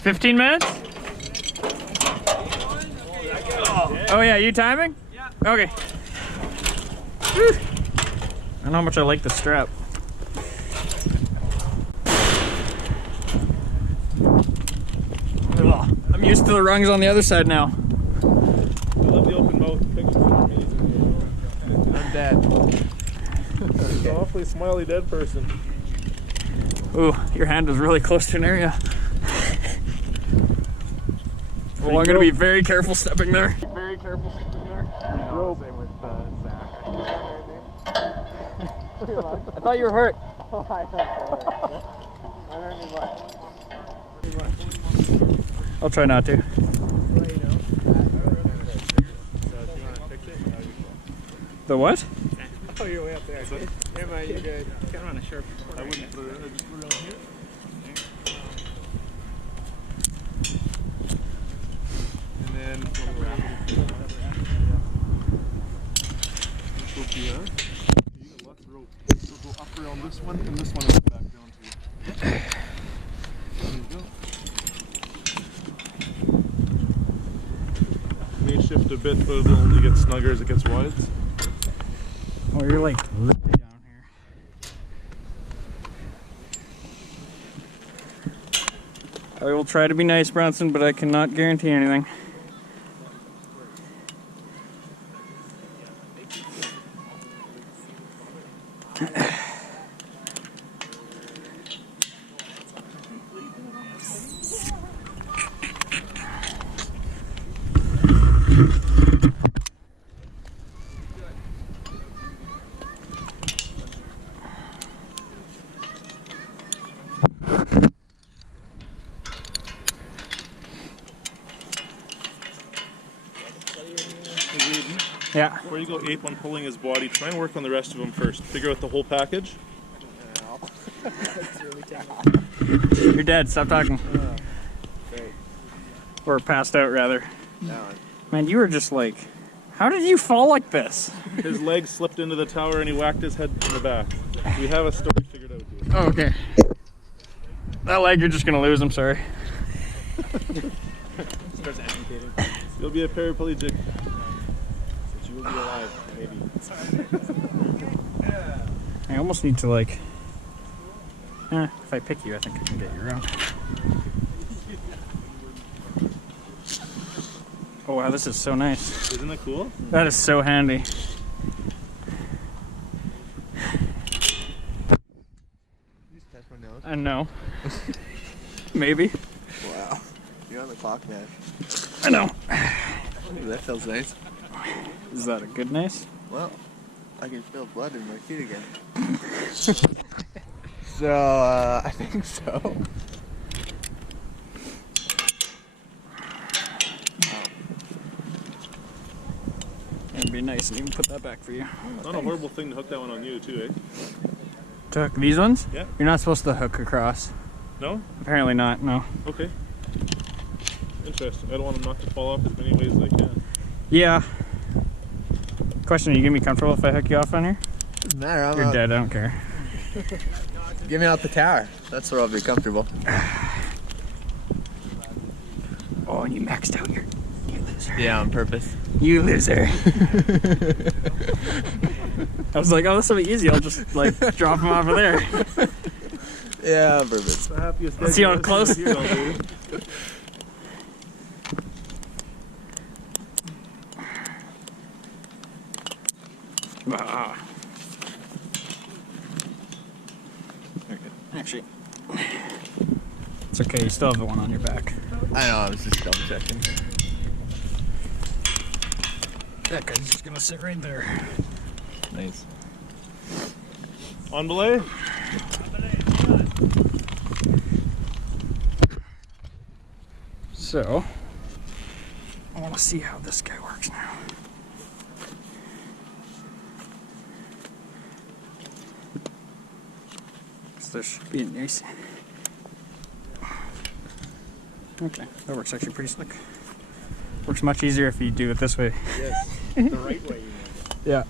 15 minutes? Oh yeah, you timing? Yeah. Okay. Whew. I don't know how much I like the strap. Ugh. I'm used to the rungs on the other side now. I love the open mouth picture. I'm dead. It's an awfully smiley dead person. Ooh, your hand was really close to an area. Well, I'm gonna be very careful stepping there. Very careful stepping there. Same with Zach. I thought you were hurt. I'll try not to. The what? Oh, you're way up there. Yeah, man, you're good. Kind of on a sharp corner. I wouldn't put it, I just put it on here. And then we'll wrap it. Go here. You got lots of rope. So go up around this one and this one and back down to you. There you go. May shift a bit, but it'll only get snugger as it gets wide. Oh, you're like literally down here. I will try to be nice, Bronson, but I cannot guarantee anything. Yeah. Before you go ape on pulling his body, try and work on the rest of him first. Figure out the whole package. That's really tough. You're dead. Stop talking. Great. Or passed out, rather. No. Man, you were just like... How did you fall like this? His leg slipped into the tower and he whacked his head in the back. We have a story figured out here. Oh, okay. That leg you're just gonna lose, I'm sorry. Starts amputating. You'll be a paraplegic. But you will be alive, maybe. I almost need to like... if I pick you, I think I can get you around. Oh wow, this is so nice. Isn't it cool? That is so handy. You just touch my nose. I know. Maybe. Wow. You're on the clock, man. I know. Ooh, that feels nice. Is that a good nice? Well, I can feel blood in my feet again. So, I think so. It'd be nice and even put that back for you. Not a horrible thing to hook that one on you, too, eh? To hook these ones? Yeah. You're not supposed to hook across. No? Apparently not, no. Okay. Interesting. I don't want them not to fall off as many ways as I can. Yeah. Question, are you gonna be comfortable if I hook you off on here? Doesn't matter. I'm You're out. dead, I don't care. Get me out the tower. That's where I'll be comfortable. Oh, and you maxed out your... You loser. Yeah, on purpose. You loser. I was like, oh, this will be easy. I'll just like drop him off of there. Yeah, on purpose. The happiest Let's see how close. here, baby. Ah. Actually, it's okay. You still have the one on your back. I know, I was just double checking. That guy's just gonna sit right there. Nice. On belay? So, I want to see how this guy works now. So there should be a nice... Okay, that works actually pretty slick. Works much easier if you do it this way. Yes, the right way, you mean. Yeah.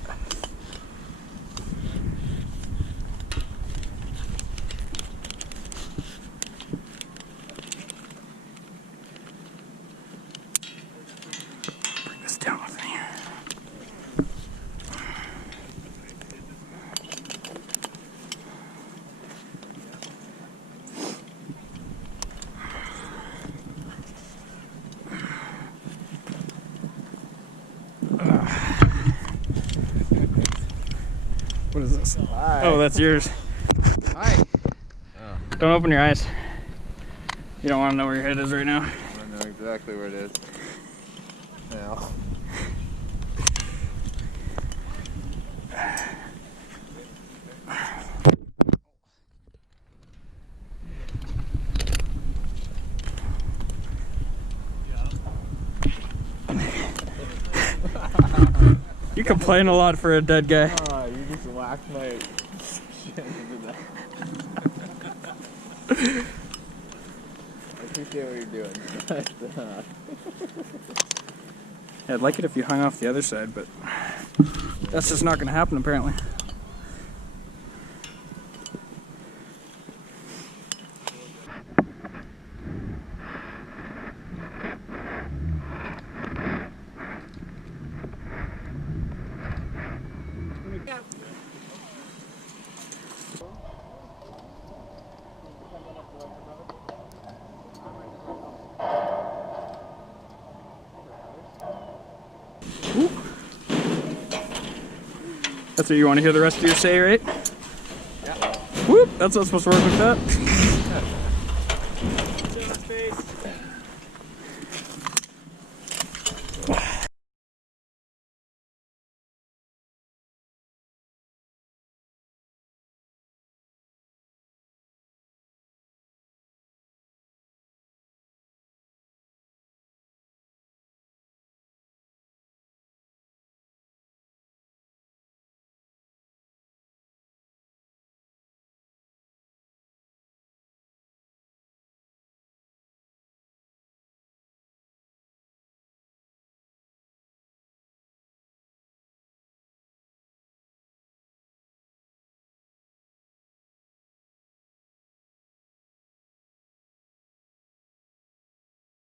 is this? Hi. Oh, that's yours. Hi. Don't open your eyes. You don't want to know where your head is right now. I know exactly where it is. Now. You complain a lot for a dead guy. Oh, you just whacked my shit into that. I appreciate what you're doing. Yeah, I'd like it if you hung off the other side, but that's just not going to happen apparently. That's what you want to hear the rest of your say, right? Yeah. Whoop! That's not supposed to work like that.